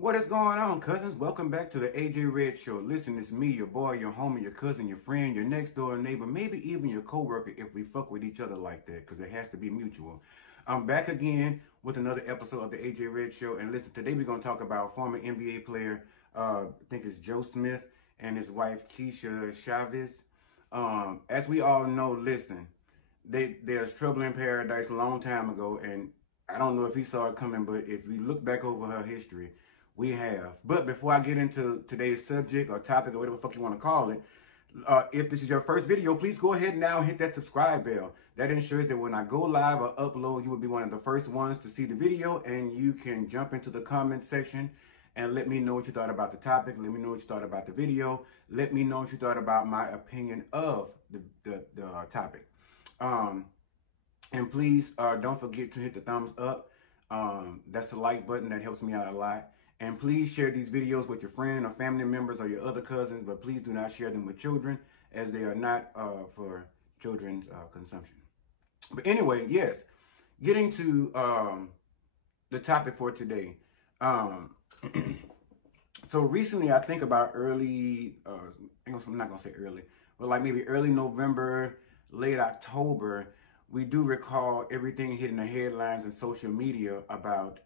What is going on, cousins? Welcome back to the AJ Red Show. Listen, it's me, your boy, your homie, your cousin, your friend, your next door neighbor, maybe even your coworker if we fuck with each other like that, because it has to be mutual. I'm back again with another episode of the AJ Red Show. And listen, today we're going to talk about former NBA player, I think it's Joe Smith, and his wife, Kisha Chavis. As we all know, listen, there's trouble in paradise a long time ago, and I don't know if he saw it coming, but if we look back over her history, we have. But before I get into today's subject or topic or whatever the fuck you want to call it, if this is your first video, please go ahead now and hit that subscribe bell. That ensures that when I go live or upload, you will be one of the first ones to see the video, and you can jump into the comment section and let me know what you thought about the topic. Let me know what you thought about the video. Let me know what you thought about my opinion of the topic. And please don't forget to hit the thumbs up. That's the like button. That helps me out a lot. And please share these videos with your friend or family members or your other cousins, but please do not share them with children, as they are not for children's consumption. But anyway, yes, getting to the topic for today. So recently, I think about early, I'm not going to say early, but like maybe early November, late October, we do recall everything hitting the headlines and social media about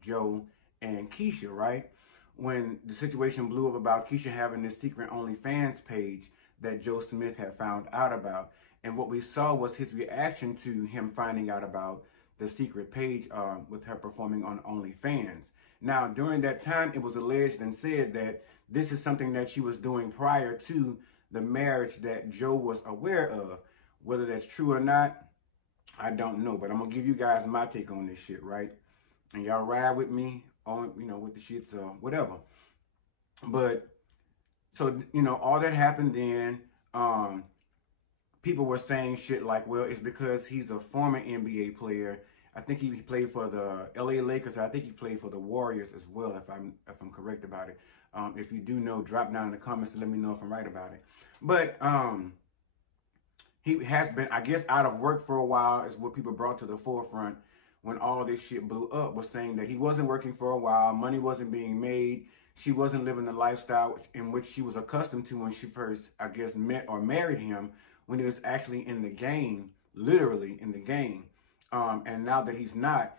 Joe and Kisha, right? When the situation blew up about Kisha having this secret OnlyFans page that Joe Smith had found out about. And what we saw was his reaction to him finding out about the secret page with her performing on OnlyFans. Now, during that time, it was alleged and said that this is something that she was doing prior to the marriage that Joe was aware of. Whether that's true or not, I don't know. But I'm going to give you guys my take on this shit, right? And y'all ride with me on, with the shits or whatever. But, so, all that happened then, people were saying shit like, well, it's because he's a former NBA player. I think he played for the LA Lakers. I think he played for the Warriors as well, if I'm correct about it. If you do know, drop down in the comments and let me know if I'm right about it. But he has been, I guess, out of work for a while, is what people brought to the forefront when all this shit blew up, was saying that he wasn't working for a while, money wasn't being made, she wasn't living the lifestyle in which she was accustomed to when she first, I guess, met or married him, when he was actually in the game, literally in the game. And now that he's not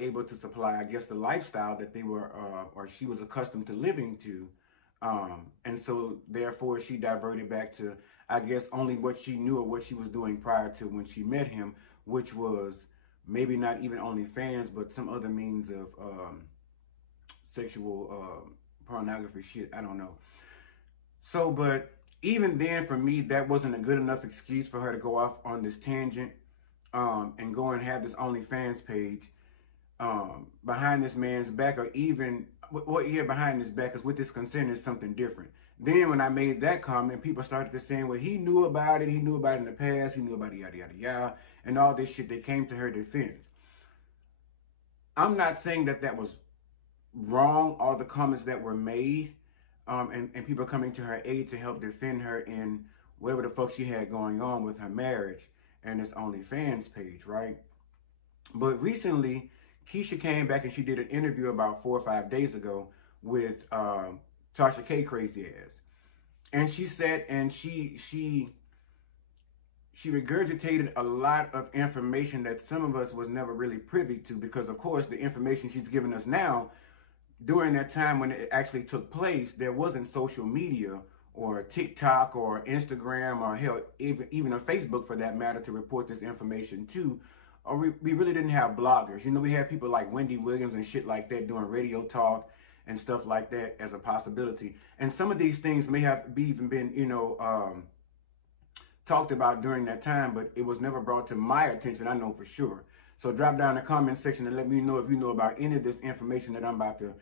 able to supply, I guess, the lifestyle that they were, or she was accustomed to living to. And so, therefore, she diverted back to, I guess, only what she knew or what she was doing prior to when she met him, which was maybe not even OnlyFans, but some other means of sexual pornography shit. I don't know. So, but even then, for me, that wasn't a good enough excuse for her to go off on this tangent and go and have this OnlyFans page behind this man's back, or even, behind his back, because with this consent is something different. Then when I made that comment, people started to say, well, he knew about it in the past, he knew about it, yada, yada, yada, and all this shit that came to her defense. I'm not saying that that was wrong, all the comments that were made, and people coming to her aid to help defend her in whatever the fuck she had going on with her marriage and this OnlyFans page, right? But recently, Kisha came back and she did an interview about 4 or 5 days ago with Tasha K Crazy Ass. And she said, and she regurgitated a lot of information that some of us was never really privy to, because of course the information she's giving us now, during that time when it actually took place, there wasn't social media or TikTok or Instagram or hell, even on Facebook for that matter, to report this information to. Or we really didn't have bloggers. We had people like Wendy Williams and shit like that doing radio talk and stuff like that as a possibility. And some of these things may have even been, talked about during that time, but it was never brought to my attention, I know for sure. So drop down in the comment section and let me know if you know about any of this information that I'm about to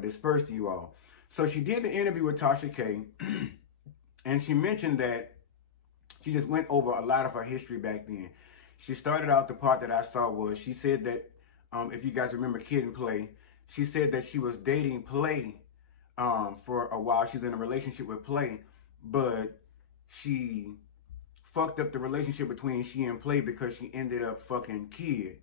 disperse to you all. So she did the interview with Tasha K, and she mentioned that she just went over a lot of her history back then. She started out, the part that I saw was, she said that, if you guys remember Kid and Play, she said that she was dating Play for a while. She was in a relationship with Play, but she fucked up the relationship between she and Play because she ended up fucking Kid.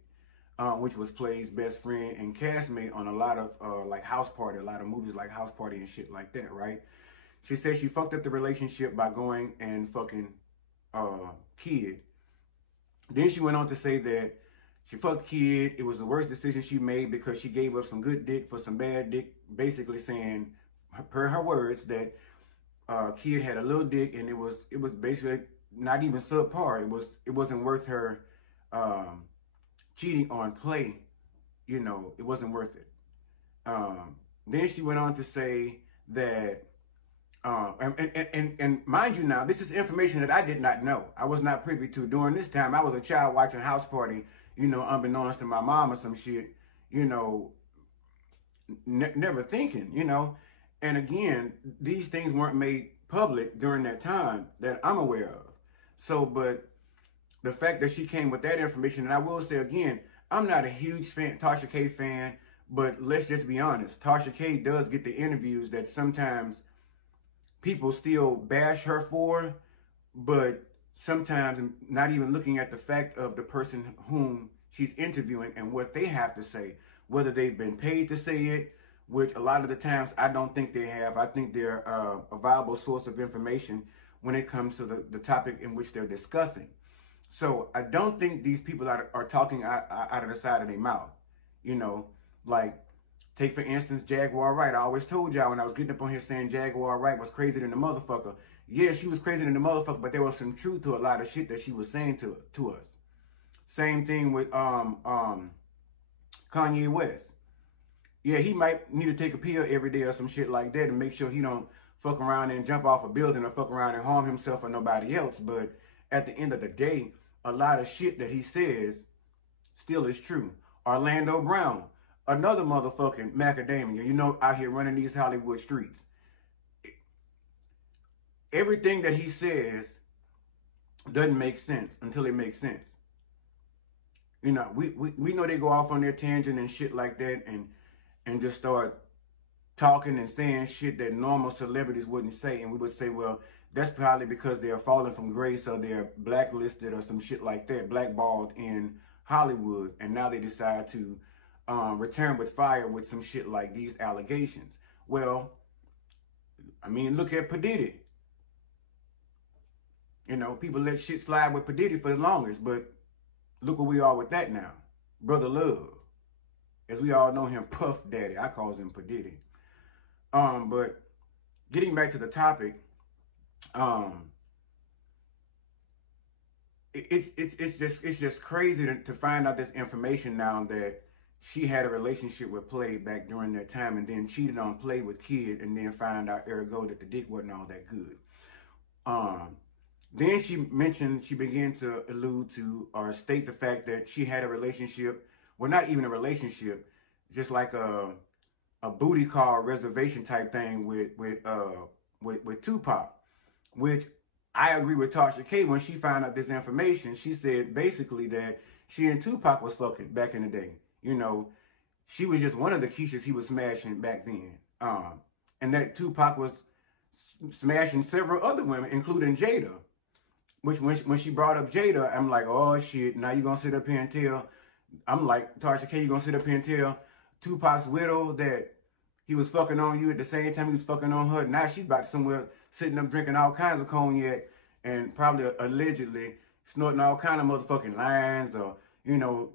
which was Play's best friend and castmate on a lot of like House Party, a lot of movies like House Party and shit like that, right? She said she fucked up the relationship by going and fucking Kid. Then she went on to say that she fucked Kid. It was the worst decision she made because she gave up some good dick for some bad dick, basically saying, per her words, that Kid had a little dick and it was basically not even subpar. It wasn't worth her cheating on Play. You know, it wasn't worth it. Then she went on to say that, and mind you now, this is information that I did not know. I was not privy to. During this time, I was a child watching House Party, you know, unbeknownst to my mom or some shit, you know, never thinking, you know. And again, these things weren't made public during that time that I'm aware of. So, but the fact that she came with that information, and I will say again, I'm not a huge Tasha K fan, but let's just be honest. Tasha K does get the interviews that sometimes people still bash her for, but sometimes not even looking at the fact of the person whom she's interviewing and what they have to say, whether they've been paid to say it, which a lot of the times I don't think they have. I think they're a viable source of information when it comes to the topic in which they're discussing. So I don't think these people are talking out of the side of their mouth. You know, like, take for instance, Jaguar Wright. I always told y'all when I was getting up on here saying Jaguar Wright was crazier than the motherfucker. Yeah, she was crazier than the motherfucker, but there was some truth to a lot of shit that she was saying to us. Same thing with Kanye West. Yeah, he might need to take a pill every day or some shit like that to make sure he don't fuck around and jump off a building or fuck around and harm himself or nobody else. But at the end of the day, a lot of shit that he says still is true. Orlando Brown, another motherfucking macadamia, you know, out here running these Hollywood streets. Everything that he says doesn't make sense until it makes sense. You know, we know they go off on their tangent and shit like that and just start talking and saying shit that normal celebrities wouldn't say. And we would say, well, that's probably because they're falling from grace or they're blacklisted or some shit like that, blackballed in Hollywood. And now they decide to return with fire with some shit like these allegations. Well, I mean, look at P. Diddy. You know, people let shit slide with P. Diddy for the longest, but look where we are with that now. Brother Love. As we all know him, Puff Daddy. I call him P. Diddy. But getting back to the topic, it's just crazy to find out this information now that she had a relationship with Play back during that time and then cheated on Play with Kid and then found out ergo that the dick wasn't all that good. Then she began to allude to or state the fact that she had a relationship, well, not even a relationship, just like a booty call reservation type thing with Tupac, which I agree with Tasha K. When she found out this information, she said basically that she and Tupac was fucking back in the day. You know, she was just one of the Kishas he was smashing back then. And that Tupac was smashing several other women, including Jada. Which when she brought up Jada, I'm like, oh shit, now you gonna sit up here and tell, I'm like, Tasha K, you gonna sit up here and tell Tupac's widow that he was fucking on you at the same time he was fucking on her. Now she's about somewhere sitting up drinking all kinds of cognac and probably allegedly snorting all kind of motherfucking lines or, you know,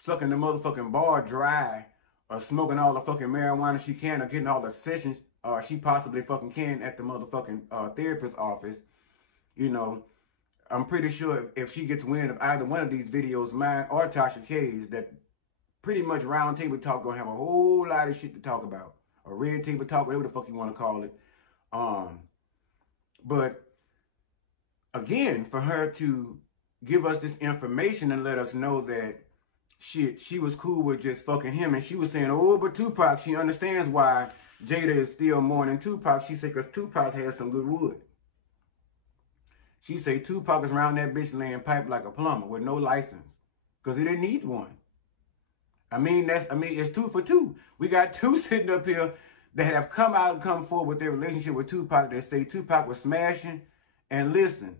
sucking the motherfucking bar dry or smoking all the fucking marijuana she can or getting all the sessions she possibly fucking can at the motherfucking therapist's office. You know, I'm pretty sure if she gets wind of either one of these videos, mine or Tasha K's, that pretty much round table talk gonna have a whole lot of shit to talk about. Or red table talk, whatever the fuck you want to call it. But again, for her to give us this information and let us know that shit, she was cool with just fucking him. And she was saying, oh, but Tupac, she understands why Jada is still mourning Tupac. She said, because Tupac has some good wood. She say Tupac is around that bitch laying pipe like a plumber with no license. Because he didn't need one. I mean, it's 2 for 2. We got two sitting up here that have come out and come forward with their relationship with Tupac that say Tupac was smashing. And listen,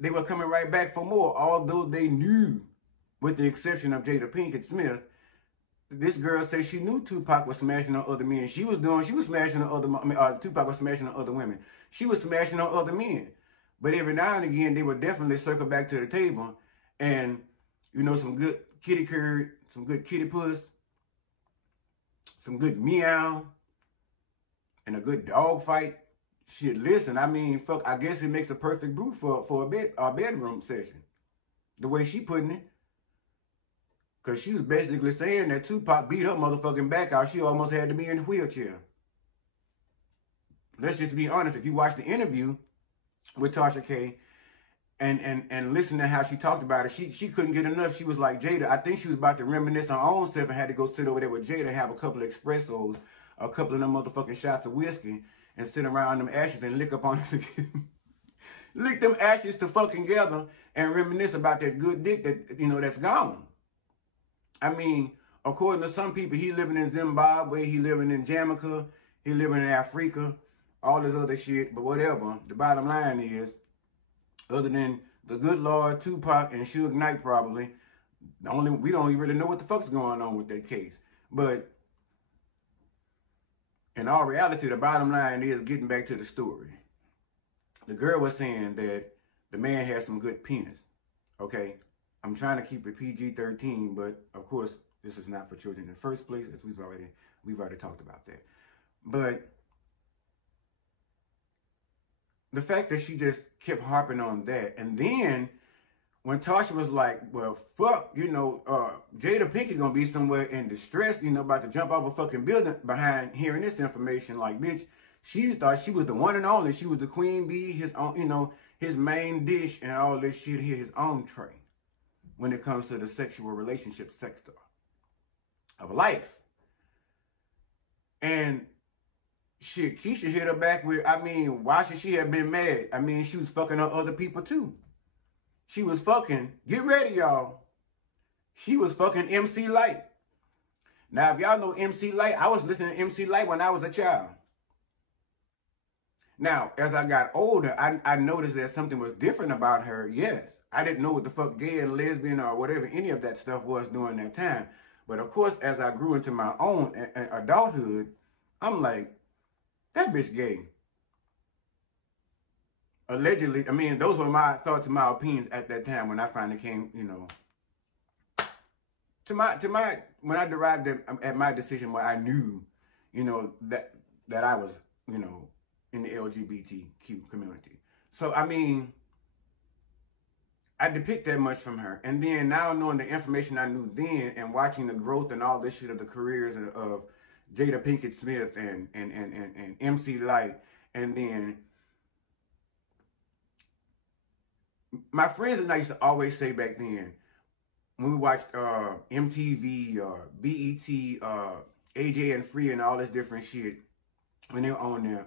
they were coming right back for more, although they knew with the exception of Jada Pinkett Smith, this girl says she knew Tupac was smashing on other men. She was smashing on other, Tupac was smashing on other women. She was smashing on other men. But every now and again, they would definitely circle back to the table and, you know, some good kitty curd, some good kitty puss, some good meow, and a good dog fight. Shit, listen, I mean, fuck, I guess it makes a perfect brew for a bedroom session. The way she putting it. Because she was basically saying that Tupac beat her motherfucking back out. She almost had to be in a wheelchair. Let's just be honest. If you watch the interview with Tasha K and listen to how she talked about it, she couldn't get enough. She was like, Jada, I think she was about to reminisce on her own self and had to go sit over there with Jada and have a couple of espressos, a couple of them motherfucking shots of whiskey, and sit around them ashes and lick up on us again. Lick them ashes to fucking together and reminisce about that good dick that, you know, that's gone. I mean, according to some people, he living in Zimbabwe, he living in Jamaica, he living in Africa, all this other shit, but whatever. The bottom line is, other than the good Lord, Tupac, and Suge Knight probably, we don't even really know what the fuck's going on with that case. But in all reality, the bottom line is, getting back to the story. The girl was saying that the man had some good penis, okay? I'm trying to keep it PG-13, but of course, this is not for children in the first place, as we've already talked about that. But the fact that she just kept harping on that, and then when Tasha was like, well, fuck, you know, Jada Pinkett gonna be somewhere in distress, you know, about to jump off a fucking building behind hearing this information, like, bitch, she thought she was the one and only. She was the queen bee, his own, you know, his main dish and all this shit here, his own tray, when it comes to the sexual relationship sector of life. And shit, Kisha hit her back with, I mean, why should she have been mad? I mean, she was fucking on other people too. She was fucking, get ready, y'all. She was fucking MC Lyte. Now, if y'all know MC Lyte, I was listening to MC Lyte when I was a child. Now, as I got older, I noticed that something was different about her, yes. I didn't know what the fuck gay and lesbian or whatever any of that stuff was during that time. But of course, as I grew into my own adulthood, I'm like, that bitch gay. Allegedly, I mean, those were my thoughts and my opinions at that time when I finally came, you know, when I derived at my decision where I knew, you know, that I was, you know, in the LGBTQ community. So, I mean, I depict that much from her. And then now knowing the information I knew then and watching the growth and all this shit of the careers of Jada Pinkett Smith and MC Lyte, and then my friends and I used to always say back then, when we watched MTV, BET, AJ and Free and all this different shit, when they were on there,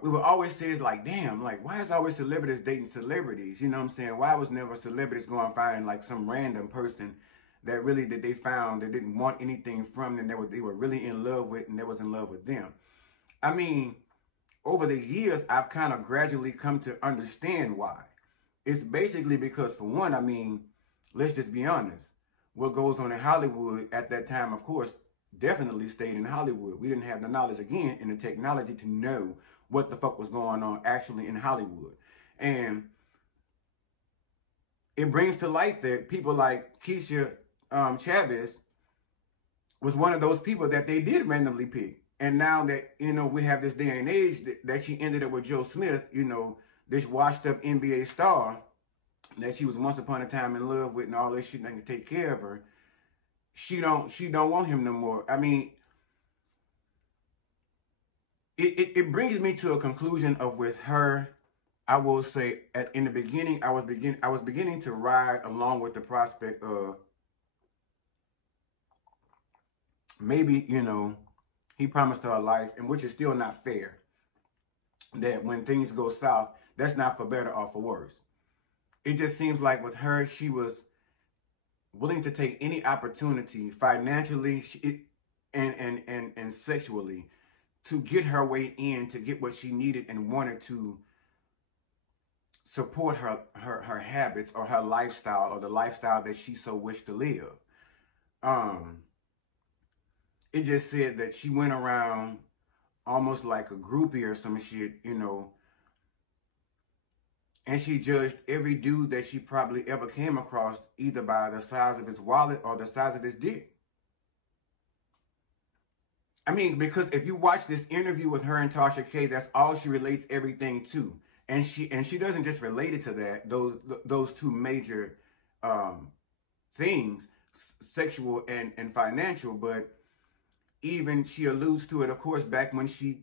we would always say, it's like, damn, like, why is always celebrities dating celebrities? You know what I'm saying? Why was never celebrities going finding like some random person that they found that didn't want anything from them, that they were really in love with and that was in love with them? I mean, over the years, I've kind of gradually come to understand why. It's basically because, for one, I mean, let's just be honest. What goes on in Hollywood at that time, of course, definitely stayed in Hollywood. We didn't have the knowledge, again, and the technology to know what the fuck was going on actually in Hollywood. And it brings to light that people like Kisha Chavis was one of those people that they did randomly pick. And now that, you know, we have this day and age that she ended up with Joe Smith, you know, this washed up NBA star that she was once upon a time in love with and all this shit and can take care of her. She don't want him no more. I mean, it brings me to a conclusion of, with her, I will say, in the beginning, I was beginning to ride along with the prospect of maybe, you know, he promised her a life, and which is still not fair. That when things go south, that's not for better or for worse. It just seems like with her, she was willing to take any opportunity financially and sexually to get her way in, to get what she needed and wanted to support her habits or her lifestyle or the lifestyle that she so wished to live. It just said that she went around almost like a groupie or some shit, you know, and she judged every dude that she probably ever came across either by the size of his wallet or the size of his dick. I mean, because if you watch this interview with her and Tasha K, that's all she relates everything to. And she doesn't just relate it to that, those two major things, sexual and financial, but even she alludes to it, of course, back when she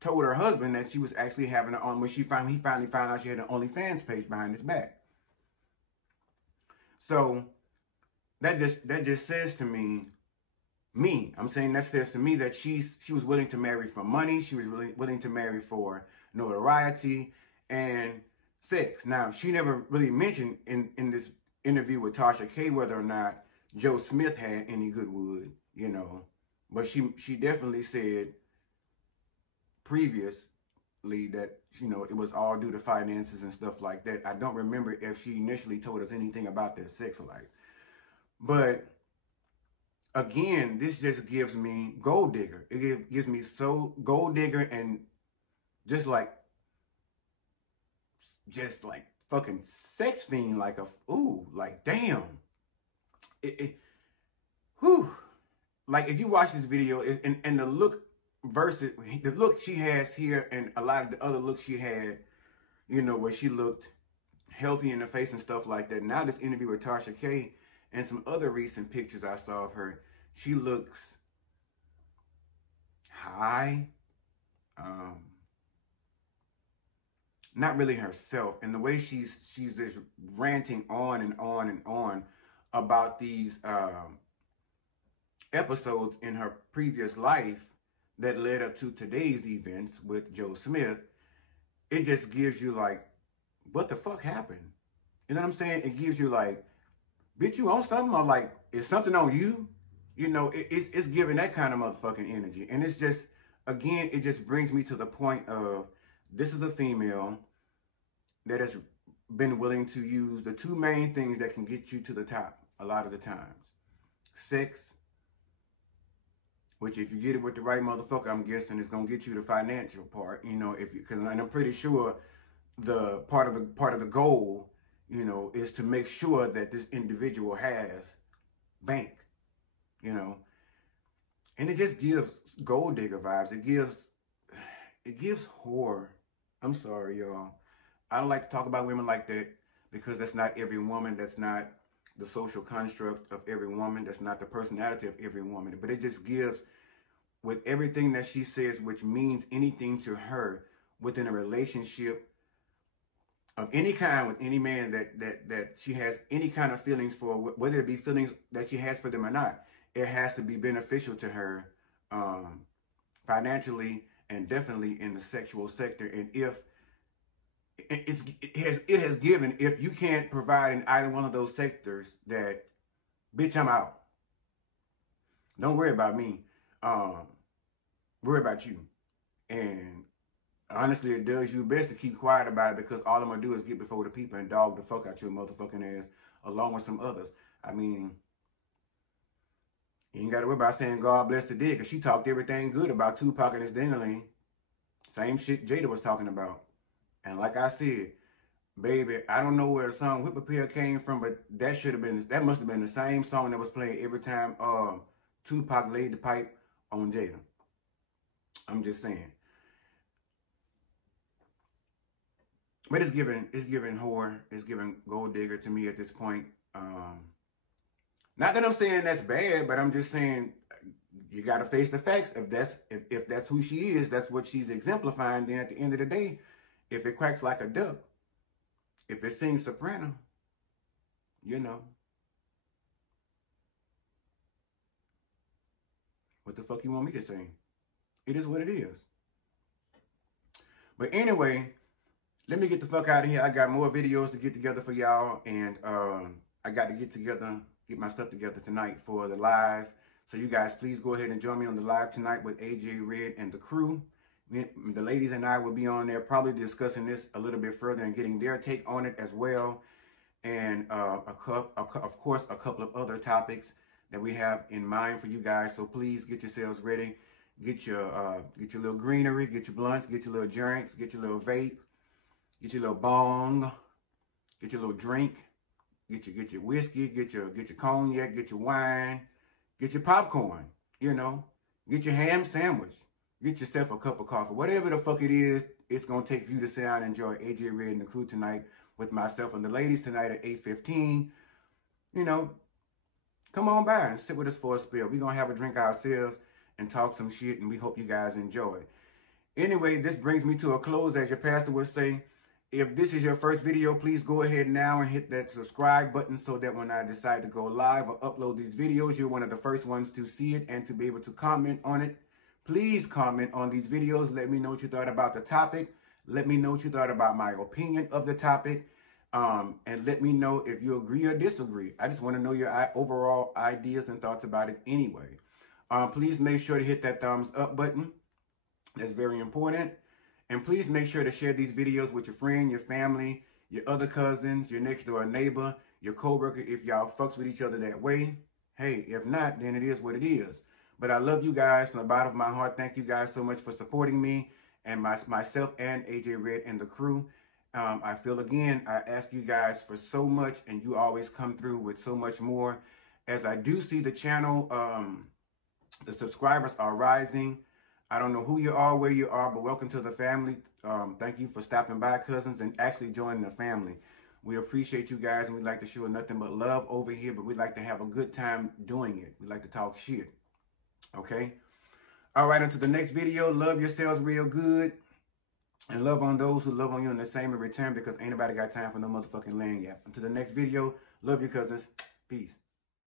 told her husband that she was actually having an on when he finally found out she had an OnlyFans page behind his back. So that just says to me, that says to me that she was willing to marry for money. She was really willing to marry for notoriety and sex. Now, she never really mentioned in this interview with Tasha K whether or not Joe Smith had any good wood, you know. But she definitely said previously that, you know, it was all due to finances and stuff like that. I don't remember if she initially told us anything about their sex life. But again, this just gives me gold digger. It gives me so gold digger and just like fucking sex fiend, like like damn. Whew. Like if you watch this video and the look versus the look she has here and a lot of the other looks she had, you know, where she looked healthy in the face and stuff like that. Now this interview with Tasha K and some other recent pictures I saw of her, she looks high, not really herself. And the way she's just ranting on and on and on about these episodes in her previous life that led up to today's events with Joe Smith, it just gives you like, what the fuck happened? You know what I'm saying? It gives you like, bitch, you on something? Or like, is something on you? You know, it's giving that kind of motherfucking energy. And it's just, again, it just brings me to the point of, this is a female that has been willing to use the two main things that can get you to the top a lot of the times. Sex, which if you get it with the right motherfucker, I'm guessing it's gonna get you the financial part, you know, and I'm pretty sure the part of the goal, you know, is to make sure that this individual has bank, you know, and it just gives gold digger vibes. It gives whore. I'm sorry, y'all. I don't like to talk about women like that because that's not every woman. That's not the social construct of every woman. That's not the personality of every woman. But it just gives, with everything that she says, which means anything to her within a relationship of any kind with any man that she has any kind of feelings for, whether it be feelings that she has for them or not, it has to be beneficial to her financially and definitely in the sexual sector. And if it has given, if you can't provide in either one of those sectors, that bitch, I'm out. Don't worry about me. Worry about you. And honestly, it does you best to keep quiet about it, because all I'm gonna do is get before the people and dog the fuck out your motherfucking ass along with some others. I mean, you ain't gotta worry about saying God bless the dick, because she talked everything good about Tupac and his ding-a-ling. Same shit Jada was talking about. And like I said, baby, I don't know where the song Whip Appeal came from, but that must have been the same song that was playing every time Tupac laid the pipe on Jada. I'm just saying. But it's giving whore, it's giving gold digger to me at this point. Not that I'm saying that's bad, but I'm just saying you gotta face the facts. If that's who she is, that's what she's exemplifying. Then at the end of the day, if it quacks like a duck, if it sings soprano, you know, what the fuck you want me to say? It is what it is. But anyway, let me get the fuck out of here. I got more videos to get together for y'all, and I got to get my stuff together tonight for the live. So you guys, please go ahead and join me on the live tonight with AJ Red and the crew. The ladies and I will be on there probably discussing this a little bit further and getting their take on it as well. And of course, a couple of other topics that we have in mind for you guys. So please get yourselves ready. Get your little greenery, get your blunts, get your little drinks, get your little vape, get your little bong, get your little drink, get your whiskey, get your cognac, get your wine, get your popcorn, you know, get your ham sandwich, get yourself a cup of coffee. Whatever the fuck it is, it's gonna take for you to sit down and enjoy AJ Red and the crew tonight with myself and the ladies tonight at 8:15. You know, come on by and sit with us for a spell. We're gonna have a drink ourselves and talk some shit, and we hope you guys enjoy. Anyway, this brings me to a close. As your pastor would say, if this is your first video, please go ahead now and hit that subscribe button so that when I decide to go live or upload these videos, you're one of the first ones to see it and to be able to comment on it. Please comment on these videos. Let me know what you thought about the topic. Let me know what you thought about my opinion of the topic. And let me know if you agree or disagree. I just want to know your overall ideas and thoughts about it anyway. Please make sure to hit that thumbs up button. That's very important. And please make sure to share these videos with your friend, your family, your other cousins, your next door neighbor, your coworker, if y'all fucks with each other that way. Hey, if not, then it is what it is. But I love you guys from the bottom of my heart. Thank you guys so much for supporting me and myself and AJ Red and the crew. I feel again, I ask you guys for so much, and you always come through with so much more. As I do see the channel, the subscribers are rising. I don't know who you are, where you are, but welcome to the family. Thank you for stopping by, cousins, and actually joining the family. We appreciate you guys, and we like to show nothing but love over here, but we like to have a good time doing it. We like to talk shit. Okay? All right, until the next video, love yourselves real good, and love on those who love on you in the same in return, because ain't nobody got time for no motherfucking land yap. Until the next video, love you, cousins. Peace.